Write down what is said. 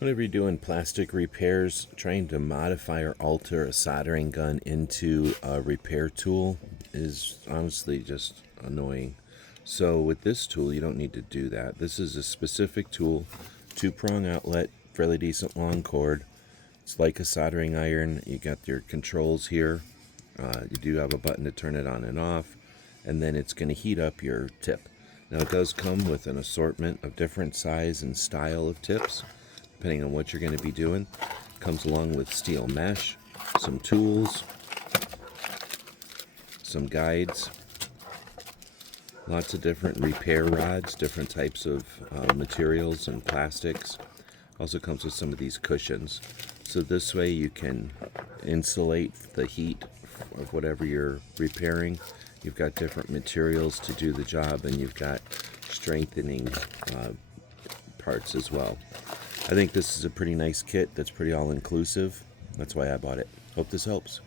Whenever you're doing plastic repairs, trying to modify or alter a soldering gun into a repair tool is honestly just annoying. So with this tool, you don't need to do that. This is a specific tool, two-prong outlet, fairly decent long cord. It's like a soldering iron. You got your controls here. You do have a button to turn it on and off, and then it's going to heat up your tip. Now it does come with an assortment of different size and style of tips, depending on what you're going to be doing. Comes along with steel mesh, some tools, some guides, lots of different repair rods, different types of materials and plastics. Also comes with some of these cushions. So this way you can insulate the heat of whatever you're repairing. You've got different materials to do the job, and you've got strengthening parts as well. I think this is a pretty nice kit that's pretty all-inclusive. That's why I bought it. Hope this helps.